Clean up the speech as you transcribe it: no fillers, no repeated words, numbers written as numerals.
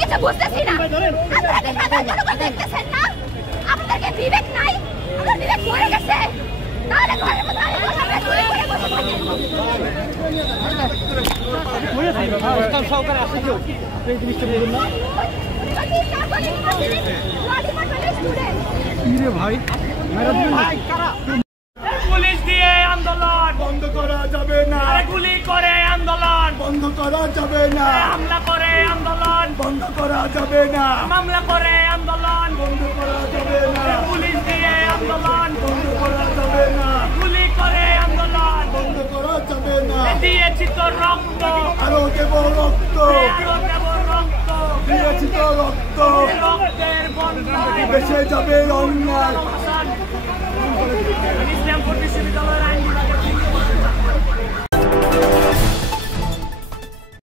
কিছু বুঝতেছি না, আপনারা দেখতেছেন না, আপনাদেরকে বিবেক নাই, আমাদের বিবেক মরে গেছে। তাহলে ঘরের মধ্যে আমরা চুরি করে বসে থাকি। পুলিশ দিয়ে আন্দোলন বন্ধ করা যাবে না, গুলি করে আন্দোলন বন্ধ করা যাবে না, হামলা করে আন্দোলন বন্ধ করা যাবে না, মামলা করে আন্দোলন বন্ধ করা যাবে না, পুলিশ দিয়ে আন্দোলন বন্ধ করা যাবে না, গুলি করে আন্দোলন বন্ধ করা যাবে না। দিয়েছি তো রক্ত, আরো দেব রক্ত, আরো দেব রক্ত, দিয়েছি তো রক্ত, রক্তের বন্যায় বেঁচে যাবে অন্যায়। ইসলামপুর বিশ্ববিদ্যালয়ের আইন বিভাগের